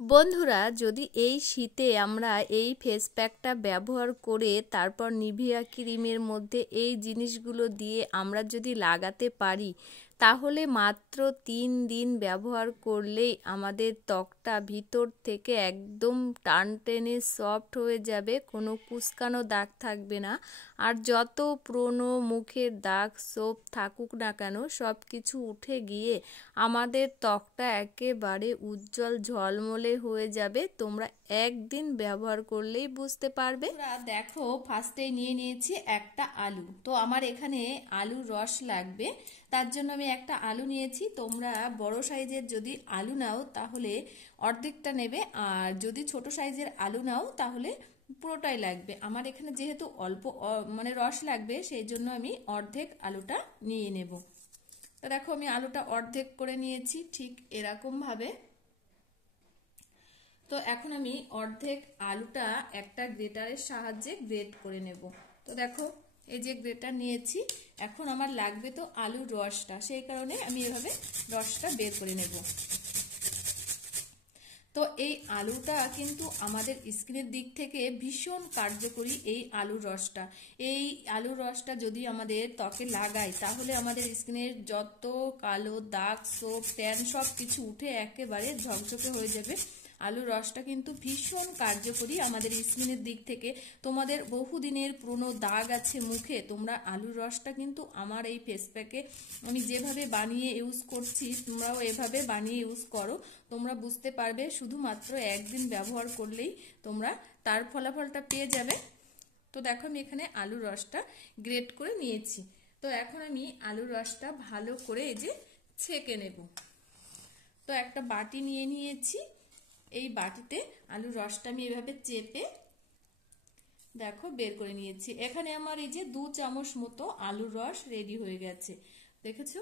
বন্ধুরা, যদি এই শীতে আমরা এই ফেস প্যাকটা ব্যবহার করে তারপর নিভিয়া ক্রিমের মধ্যে এই জিনিসগুলো দিয়ে আমরা যদি লাগাতে পারি, তাহলে মাত্র 3 দিন ব্যবহার করলেই আমাদের ত্বকটা ভিতর থেকে একদম টানটেনে সফট হয়ে যাবে, কোনো কুঁচকানো দাগ থাকবে না। আর যত পুরনো মুখের দাগ ছোপ থাকুক না কেন, সব কিছু উঠে গিয়ে আমাদের ত্বকটা একেবারে উজ্জ্বল ঝলমলে হয়ে যাবে। তোমরা একদিন ব্যবহার করলেই বুঝতে পারবে। দেখো, ফার্স্টেই নিয়ে নিয়েছি একটা আলু। তো আমার এখানে আলুর রস লাগবে, তার জন্য আমি একটা আলু নিয়েছি। তোমরা বড় সাইজের যদি আলু নাও তাহলে অর্ধেকটা নেবে, আর যদি ছোট সাইজের আলু নাও তাহলে পুরোটাই লাগবে। আমার এখানে যেহেতু অল্প মানে রস লাগবে, সেই জন্য আমি অর্ধেক আলুটা নিয়ে নেব। তো দেখো, আমি আলুটা অর্ধেক করে নিয়েছি ঠিক এরকম ভাবে। তো এখন আমি অর্ধেক আলুটা একটা গ্রেটারের সাহায্যে গ্রেট করে নেব। তো দেখো, এই যে গ্রেটার নিয়েছি, এখন আমার লাগবে তো আলুর রসটা, সেই কারণে আমি এভাবে রসটা বের করে নেব। তো এই আলুটা কিন্তু আমাদের স্কিনের দিক থেকে ভীষণ কার্যকরী। এই আলুর রসটা, এই আলুর রসটা যদি আমাদের ত্বকে লাগাই, তাহলে আমাদের স্কিনের যত কালো দাগ ছোপ ট্যান সব কিছু উঠে একেবারে ঝকঝকে হয়ে যাবে। আলুর রসটা কিন্তু ভীষণ কার্যকরী আমাদের স্কিনের দিক থেকে। তোমাদের বহুদিনের পুরনো দাগ আছে মুখে, তোমরা আলুর রসটা কিন্তু আমার এই ফেস প্যাকে আমি যেভাবে বানিয়ে ইউজ করছি, তোমরাও এভাবে বানিয়ে ইউজ করো। তোমরা বুঝতে পারবে, শুধুমাত্র একদিন ব্যবহার করলেই তোমরা তার ফলাফলটা পেয়ে যাবে। তো দেখো, আমি এখানে আলুর রসটা গ্রেট করে নিয়েছি। তো এখন আমি আলুর রসটা ভালো করে এই যে ছেঁকে নেব। তো একটা বাটি নিয়ে নিয়েছি, এই বাটিতে আলুর রসটা আমি এভাবে চেপে দেখো বের করে নিয়েছি। এখানে আমার এই যে 2 চামচ মতো আলুর রস রেডি হয়ে গেছে, দেখেছো?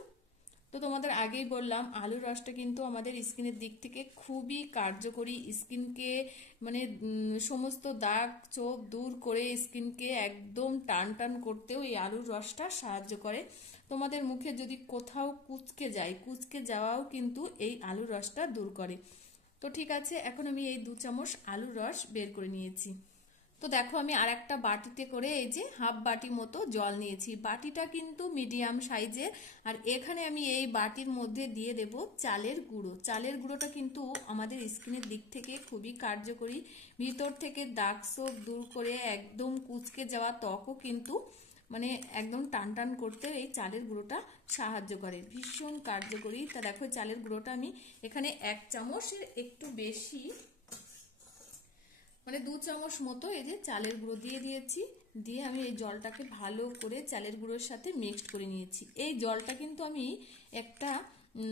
তো তোমাদের আগেই বললাম, আলুর রসটা কিন্তু আমাদের স্কিনের দিক থেকে খুবই কার্যকরী। স্কিনকে মানে সমস্ত দাগ ছোপ দূর করে স্কিনকে একদম টান টান করতেও এই আলুর রসটা সাহায্য করে। তোমাদের মুখে যদি কোথাও কুঁচকে যায়, কুঁচকে যাওয়াও কিন্তু এই আলুর রসটা দূর করে। তো ঠিক আছে, এখন আমি এই 2 চামচ আলুর রস বের করে নিয়েছি। তো দেখো, আমি আর একটা বাটিতে করে এই যে হাফ বাটি মতো জল নিয়েছি। বাটিটা কিন্তু মিডিয়াম সাইজের। আর এখানে আমি এই বাটির মধ্যে দিয়ে দেব চালের গুঁড়ো। চালের গুঁড়োটা কিন্তু আমাদের স্কিনের দিক থেকে খুবই কার্যকরী। ভিতর থেকে দাগ ছোপ দূর করে একদম কুঁচকে যাওয়া ত্বকও কিন্তু মানে একদম টান টান করতে এই চালের গুঁড়োটা সাহায্য করে, ভীষণ কার্যকরী। তা দেখো, চালের গুঁড়োটা আমি এখানে 1 চামচের একটু বেশি মানে 2 চামচ মতো এই যে চালের গুঁড়ো দিয়ে দিয়েছি। দিয়ে আমি এই জলটাকে ভালো করে চালের গুঁড়োর সাথে মিক্সড করে নিয়েছি। এই জলটা কিন্তু আমি একটা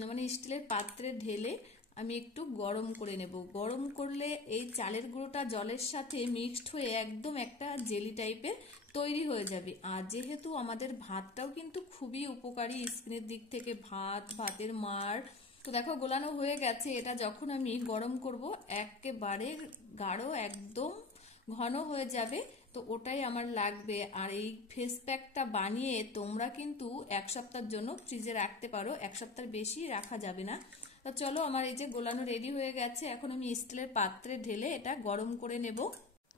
মানে স্টিলের পাত্রে ঢেলে আমি একটু গরম করে নেব। গরম করলে এই চালের গুঁড়োটা জলের সাথে মিক্সড হয়ে একদম একটা জেলি টাইপের তৈরি হয়ে যাবে। আর যেহেতু আমাদের ভাতটাও কিন্তু খুবই উপকারী স্কিনের দিক থেকে, ভাতের মাড়। তো দেখো, গোলানো হয়ে গেছে। এটা যখন আমি গরম করব একেবারে গাঢ় একদম ঘন হয়ে যাবে। তো ওটাই আমার লাগবে। আর এই ফেস প্যাকটা বানিয়ে তোমরা কিন্তু 1 সপ্তাহের জন্য ফ্রিজে রাখতে পারো, 1 সপ্তাহের বেশি রাখা যাবে না। তো চলো, আমার এই যে গোলানো রেডি হয়ে গেছে। এখন আমি স্টিলের পাত্রে ঢেলে এটা গরম করে নেব।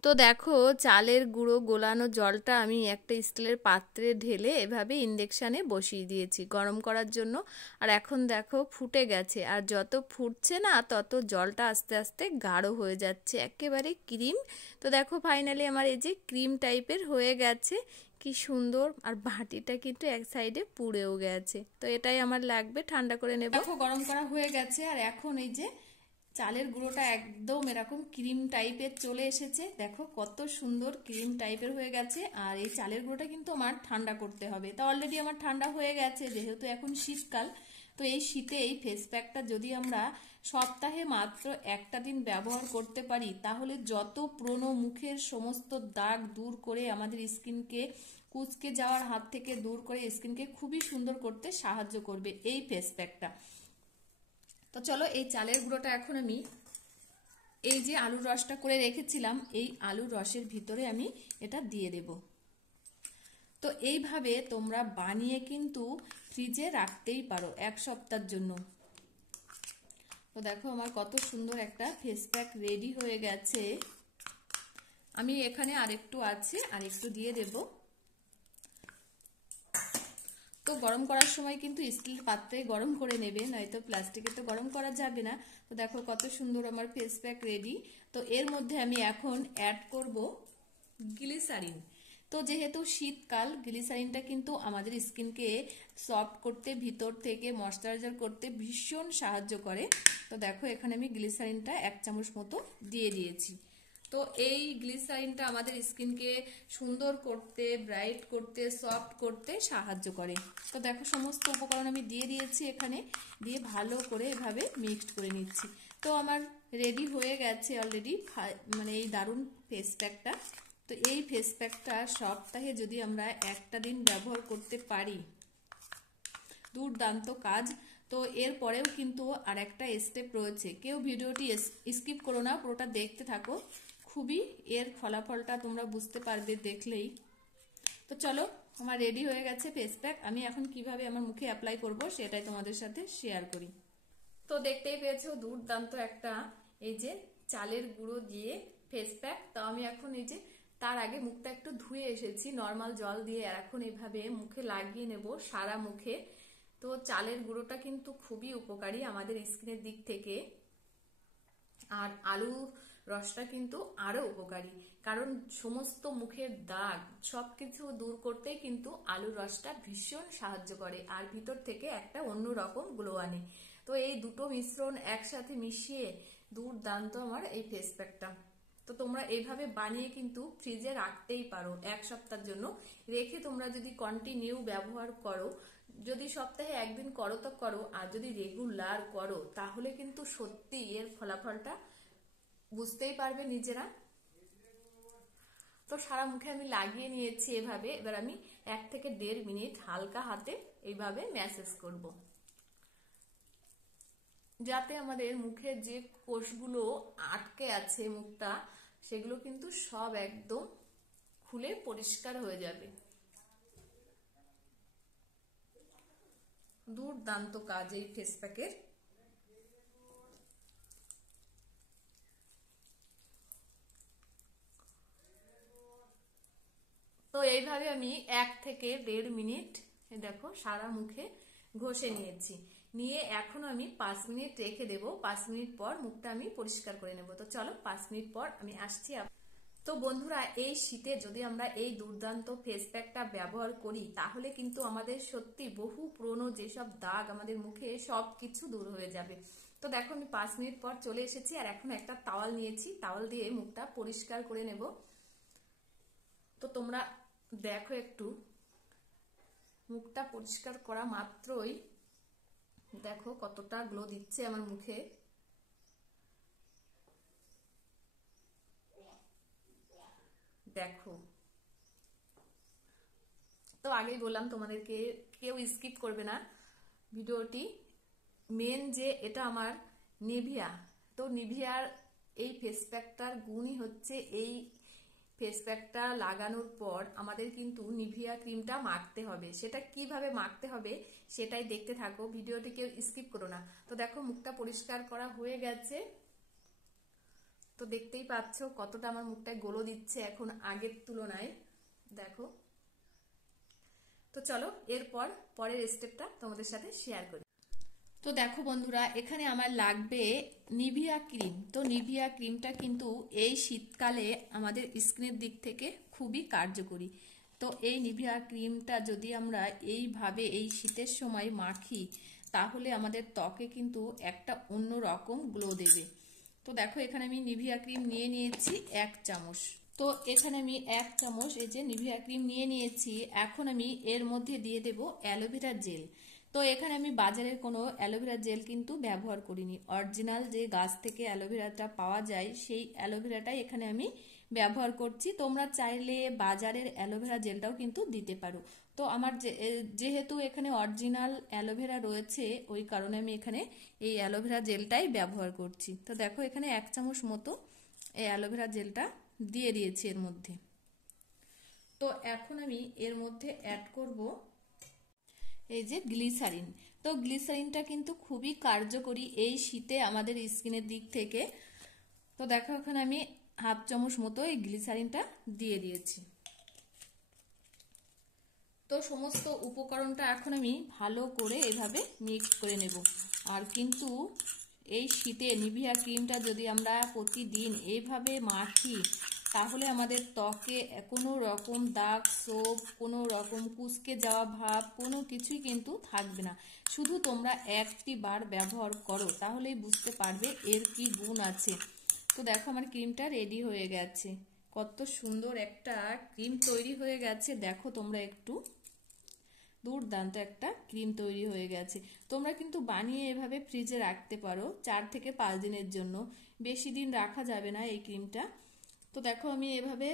তো দেখো, চালের গুঁড়ো গোলানো জলটা আমি একটা স্টিলের পাত্রে ঢেলে এভাবে ইন্ডাকশানে বসিয়ে দিয়েছি গরম করার জন্য। আর এখন দেখো ফুটে গেছে, আর যত ফুটছে না তত জলটা আস্তে আস্তে গাঢ় হয়ে যাচ্ছে, একেবারে ক্রিম। তো দেখো, ফাইনালি আমার এই যে ক্রিম টাইপের হয়ে গেছে, কি সুন্দর। আর বাটিটা কিন্তু এক সাইডে পুড়েও গেছে। তো এটাই আমার লাগবে, ঠান্ডা করে নেব। দেখো, গরম করা হয়ে গেছে। আর এখন এই যে চালের গুঁড়োটা একদম এরকম ক্রিম টাইপের চলে এসেছে। দেখো কত সুন্দর ক্রিম টাইপের হয়ে গেছে। আর এই চালের গুঁড়োটা কিন্তু আমার ঠান্ডা করতে হবে। তো অলরেডি আমার ঠান্ডা হয়ে গেছে, যেহেতু এখন শীতকাল। তো এই শীতে এই ফেস প্যাকটা যদি আমরা সপ্তাহে মাত্র একটা দিন ব্যবহার করতে পারি, তাহলে যত পুরনো মুখের সমস্ত দাগ দূর করে আমাদের স্কিনকে কুঁচকে যাওয়ার হাত থেকে দূর করে স্কিনকে খুবই সুন্দর করতে সাহায্য করবে এই ফেস প্যাকটা। তো চলো, এই চালের গুঁড়োটা এখন আমি এই যে আলুর রসটা করে রেখেছিলাম, এই আলুর রসের ভিতরে আমি এটা দিয়ে দেব। তো এইভাবে তোমরা বানিয়ে কিন্তু ফ্রিজে রাখতেই পারো 1 সপ্তাহের জন্য। তো তো দেখো আমার কত সুন্দর একটা ফেস প্যাক রেডি হয়ে গেছে। আমি এখানে আরেকটু আছে, আরেকটু দিয়ে দেব। তো গরম করার সময় কিন্তু স্টিলের পাত্রে গরম করে নেবে, নয়তো প্লাস্টিকে তো গরম করা যাবে না। তো দেখো কত সুন্দর আমার ফেস প্যাক রেডি। তো এর মধ্যে আমি এখন অ্যাড করব গ্লিসারিন। তো যেহেতু শীতকাল, গ্লিসারিনটা কিন্তু আমাদের স্কিনকে সফট করতে, ভিতর থেকে ময়শ্চারাইজার করতে ভীষণ সাহায্য করে। তো দেখো এখানে আমি গ্লিসারিনটা 1 চামচ মতো দিয়ে দিয়েছি। তো এই গ্লিসারিনটা আমাদের স্কিনকে সুন্দর করতে, ব্রাইট করতে, সফট করতে সাহায্য করে। তো দেখো সমস্ত উপকরণ আমি দিয়ে দিয়েছি এখানে, দিয়ে ভালো করে এভাবে মিক্সড করে নিচ্ছি। তো আমার রেডি হয়ে গেছে অলরেডি মানে এই দারুণ ফেস প্যাকটা। তো এই ফেস প্যাকটা সপ্তাহে যদি আমরা একটা দিন ব্যবহার করতে পারি, দুর্দান্ত কাজ। তো এর পরেও কিন্তু আর একটা স্টেপ রয়েছে, কেউ ভিডিওটি স্কিপ করো না, পুরোটা দেখতে থাকো, খুবই এর ফলাফলটা তোমরা বুঝতে পারবে দেখলেই। তো চলো, আমার রেডি হয়ে গেছে ফেস প্যাক। আমি এখন কিভাবে আমার মুখে অ্যাপ্লাই করব সেটাই তোমাদের সাথে শেয়ার করি। তো দেখতেই পেয়েছো দুর্দান্ত একটা এই যে চালের গুঁড়ো দিয়ে ফেস প্যাক। তো আমি এখন এই যে তার আগে মুখটা একটু ধুয়ে এসেছি নর্মাল জল দিয়ে, আর এখন এইভাবে মুখে লাগিয়ে নেব সারা মুখে। তো চালের গুঁড়োটা কিন্তু খুবই উপকারী আমাদের স্কিনের দিক থেকে, আর আলু রসটা কিন্তু আরো উপকারী, কারণ সমস্ত মুখের দাগ সবকিছু দূর করতে কিন্তু আলুর রসটা ভীষণ সাহায্য করে, আর ভিতর থেকে একটা অন্যরকম গ্লো আনে। তো এই দুটো মিশ্রণ একসাথে মিশিয়ে দুর্দান্ত আমার এই ফেস প্যাকটা। তো তোমরা এইভাবে বানিয়ে কিন্তু ফ্রিজে রাখতেই পারো 1 সপ্তাহের জন্য। রেখে তোমরা যদি কন্টিনিউ ব্যবহার করো, যদি সপ্তাহে একদিন করো তো করো, আর যদি রেগুলার করো তাহলে কিন্তু সত্যি এর ফলাফলটা বুঝতেই পারবে নিজেরা। তো সারা মুখে আমি লাগিয়ে নিয়েছি এভাবে। এবার আমি 1 থেকে 1.5 মিনিট হালকা হাতে এইভাবে ম্যাসেজ করব, যাতে আমাদের মুখের যে কোষগুলো আটকে আছে মুখটা, সেগুলো কিন্তু সব একদম খুলে পরিষ্কার হয়ে যাবে। দুর্দান্ত কাজ এই ফেস প্যাকের। তো এইভাবে আমি 1 থেকে 1.5 মিনিট দেখো সারা মুখে ঘষে নিয়েছি, নিয়ে এখন আমি 5 মিনিট রেখে দেব। 5 মিনিট পর মুখটা আমি পরিষ্কার করে নেব। তো চলো 5 মিনিট পর আমি আসছি। তো বন্ধুরা, এই শীতে যদি আমরা এই দুর্দান্ত ফেস প্যাকটা ব্যবহার করি, তাহলে কিন্তু আমাদের সত্যি বহু পুরনো যেসব দাগ আমাদের মুখে সবকিছু দূর হয়ে যাবে। তো দেখো আমি 5 মিনিট পর চলে এসেছি, আর এখন একটা তাওয়াল নিয়েছি, তাওয়াল দিয়ে মুখটা পরিষ্কার করে নেব। তো তোমরা দেখো একটু, মুখটা পরিষ্কার করা মাত্রই দেখো কতটা গ্লো দিচ্ছে আমার মুখে। দেখো, তো আগেই বললাম তোমাদেরকে কেউ স্কিপ করবে না ভিডিওটি। মেন যে এটা আমার নিভিয়া, তো নিভিয়ার এই ফেস প্যাকটার গুণই হচ্ছে এই ফেস প্যাকটা লাগানোর পর আমাদের কিন্তু নিভিয়া ক্রিমটা মাখতে হবে। সেটা কিভাবে মাখতে হবে সেটাই দেখতে থাকো, ভিডিওটি কেউ স্কিপ করো না। তো দেখো মুখটা পরিষ্কার করা হয়ে গেছে। তো দেখতেই পাচ্ছ কতটা আমার মুখটায় গ্লো দিচ্ছে এখন আগের তুলনায়, দেখো। তো চলো এরপর পরের স্টেপটা তোমাদের সাথে শেয়ার করি। তো দেখো বন্ধুরা, এখানে আমার লাগবে নিভিয়া ক্রিম। তো নিভিয়া ক্রিমটা কিন্তু এই শীতকালে আমাদের স্কিনের দিক থেকে খুবই কার্যকরী। তো এই নিভিয়া ক্রিমটা যদি আমরা এইভাবে এই শীতের সময় মাখি, তাহলে আমাদের ত্বকে কিন্তু একটা অন্য রকম গ্লো দেবে। তো দেখো এখানে আমি নিভিয়া ক্রিম নিয়ে নিয়েছি 1 চামচ। তো এখানে আমি 1 চামচ এই যে নিভিয়া ক্রিম নিয়ে নিয়েছি। এখন আমি এর মধ্যে দিয়ে দেব অ্যালোভেরা জেল। তো এখানে আমি বাজারের কোনো অ্যালোভেরা জেল কিন্তু ব্যবহার করিনি, অরিজিনাল যে গাছ থেকে অ্যালোভেরাটা পাওয়া যায় সেই অ্যালোভেরাটাই এখানে আমি ব্যবহার করছি। তোমরা চাইলে বাজারের অ্যালোভেরা জেলটাও কিন্তু দিতে পারো। তো আমার যেহেতু এখানে অরিজিনাল অ্যালোভেরা রয়েছে, ওই কারণে আমি এখানে এই অ্যালোভেরা জেলটাই ব্যবহার করছি। তো দেখো এখানে 1 চামচ মতো এই অ্যালোভেরা জেলটা দিয়ে দিয়েছি এর মধ্যে। তো এখন আমি এর মধ্যে অ্যাড করব এই যে গ্লিসারিন। তো তো গ্লিসারিনটা কিন্তু খুবই কার্যকরী এই শীতে আমাদের স্কিনের দিক থেকে। তো দেখো এখন আমি হাফ চামচ মতো এই গ্লিসারিনটা দিয়ে দিয়েছি। তো সমস্ত উপকরণটা এখন আমি ভালো করে এভাবে মিক্স করে নেব। আর কিন্তু এই শীতে নিভিয়া ক্রিমটা যদি আমরা প্রতিদিন এইভাবে মাখি তাহলে আমাদের ত্বকে কোনো রকম দাগ, ছোপ, কোনো রকম কুঁচকে যাওয়া ভাব কোনো কিছুই কিন্তু থাকবে না। শুধু তোমরা একটি বার ব্যবহার করো তাহলেই বুঝতে পারবে এর কি গুণ আছে। তো দেখো আমার ক্রিমটা রেডি হয়ে গেছে, কত সুন্দর একটা ক্রিম তৈরি হয়ে গেছে। দেখো তোমরা একটু, দুর্দান্ত একটা ক্রিম তৈরি হয়ে গেছে। তোমরা কিন্তু বানিয়ে এভাবে ফ্রিজে রাখতে পারো 4 থেকে 5 দিনের জন্য, বেশি দিন রাখা যাবে না এই ক্রিমটা। তো দেখো আমি এভাবে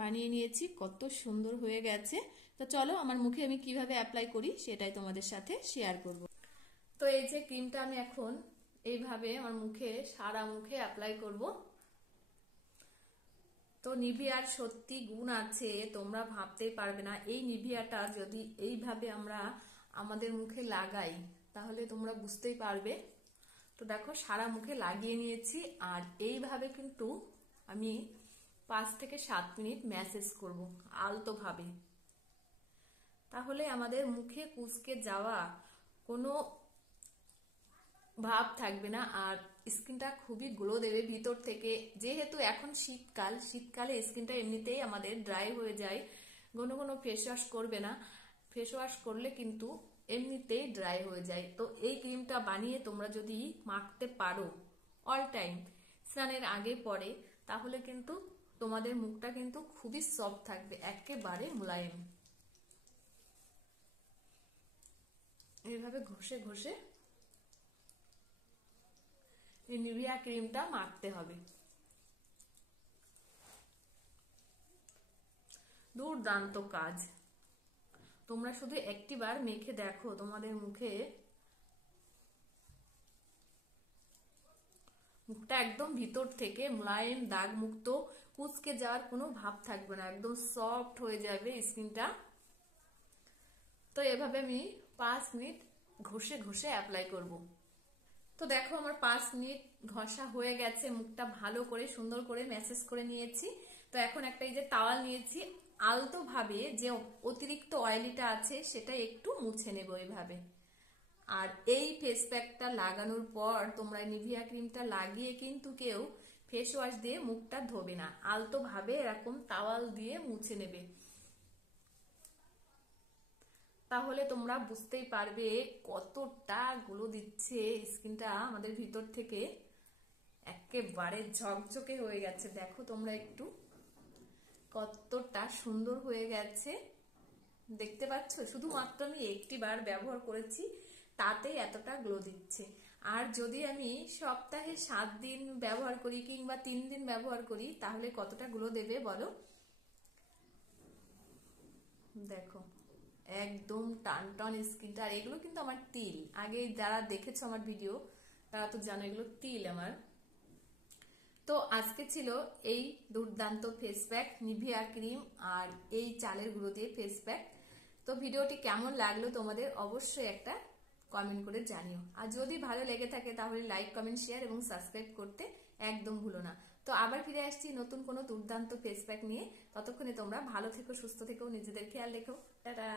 বানিয়ে নিয়েছি, কত সুন্দর হয়ে গেছে। তো চলো আমার মুখে আমি কিভাবে অ্যাপ্লাই করি সেটাই তোমাদের সাথে শেয়ার করব। তো এই যে ক্রিমটা আমি এখন এইভাবে আমার মুখে, সারা মুখে অ্যাপ্লাই করব। তো নিভিয়ার সত্যি গুণ আছে, তোমরা ভাবতেই পারবে না। এই নিভিয়াটা যদি এইভাবে আমরা আমাদের মুখে লাগাই তাহলে তোমরা বুঝতেই পারবে। তো দেখো সারা মুখে লাগিয়ে নিয়েছি, আর এইভাবে কিন্তু আমি 5 থেকে 7 মিনিট ম্যাসেজ করব আলতোভাবে। তাহলে আমাদের মুখে কুঁচকে যাওয়া কোনো ভাব থাকবে না, আর স্কিনটা খুবই গ্লো দেবে ভিতর থেকে। যেহেতু এখন শীতকাল, শীতকালে স্কিনটা এমনিতেই আমাদের ড্রাই হয়ে যায়, ঘন ঘন ফেস ওয়াশ করবে না, ফেস ওয়াশ করলে কিন্তু এমনিতেই ড্রাই হয়ে যায়। তো এই ক্রিমটা বানিয়ে তোমরা যদি মাখতে পারো অল টাইম, স্নানের আগে পরে, তাহলে কিন্তু তোমাদের মুখটা কিন্তু খুবই সফট থাকবে, একেবারে মোলায়েম। এইভাবে ঘষে ঘষে এই নিভিয়া ক্রিমটা মাখতে হবে। দুর্দান্ত কাজ, তোমরা শুধু একটি বার মেখে দেখো, তোমাদের মুখটা একদম ভিতর থেকে মোলায়েম, দাগ মুক্ত, কুচকে যাওয়ার কোনো ভাব থাকবে না, একদম সফট হয়ে যাবে স্কিনটা। তো এভাবে আমি 5 মিনিট ঘষে ঘষে অ্যাপ্লাই করব। তো দেখো আমার 5 মিনিট ঘষা হয়ে গেছে, মুখটা ভালো করে সুন্দর করে ম্যাসেজ করে নিয়েছি। তো এখন একটা এই যে টাওয়াল নিয়েছি, আলতো ভাবে যে অতিরিক্ত অয়েলিটা আছে সেটা একটু মুছে নেব এইভাবে। আর এই ফেস প্যাকটা লাগানোর পর তোমরা নিভিয়া ক্রিমটা লাগিয়ে কিন্তু কেউ ফেস ওয়াশ দিয়ে মুখটা ধোবে না, আলতো ভাবে এরকম টাওয়াল দিয়ে মুছে নেবে। তাহলে তোমরা বুঝতেই পারবে কতটা গ্লো দিচ্ছে স্কিনটা আমাদের ভিতর থেকে, একেবারে ঝকঝকে হয়ে গেছে। দেখো তোমরা একটু কতটা সুন্দর হয়ে গেছে, দেখতে পাচ্ছ? শুধুমাত্র আমি একটি বার ব্যবহার করেছি, তাতেই এতটা গ্লো দিচ্ছে। আর যদি আমি সপ্তাহে 7 দিন ব্যবহার করি কিংবা 3 দিন ব্যবহার করি তাহলে কতটা গ্লো দেবে বলো? দেখো একদম টান টান স্কিনটা। আর এগুলো কিন্তু আমার তিল, আগে যারা দেখেছো আমার ভিডিও তারা তো জানো এগুলো তিল আমার। তো আজকে ছিল এই দুর্দান্ত ফেস প্যাক, নিভিয়া ক্রিম আর এই চালের গুঁড়ো দিয়ে ফেস প্যাক। তো ভিডিওটি কেমন লাগলো তোমাদের অবশ্যই একটা কমেন্ট করে জানিও। আর যদি ভালো লেগে থাকে তাহলে লাইক, কমেন্ট, শেয়ার এবং সাবস্ক্রাইব করতে একদম ভুলো না। তো আবার ফিরে আসছি নতুন কোনো দুর্দান্ত ফেস প্যাক নিয়ে। ততক্ষণে তোমরা ভালো থেকো, সুস্থ থেকো, নিজেদের খেয়াল রেখো। টাটা।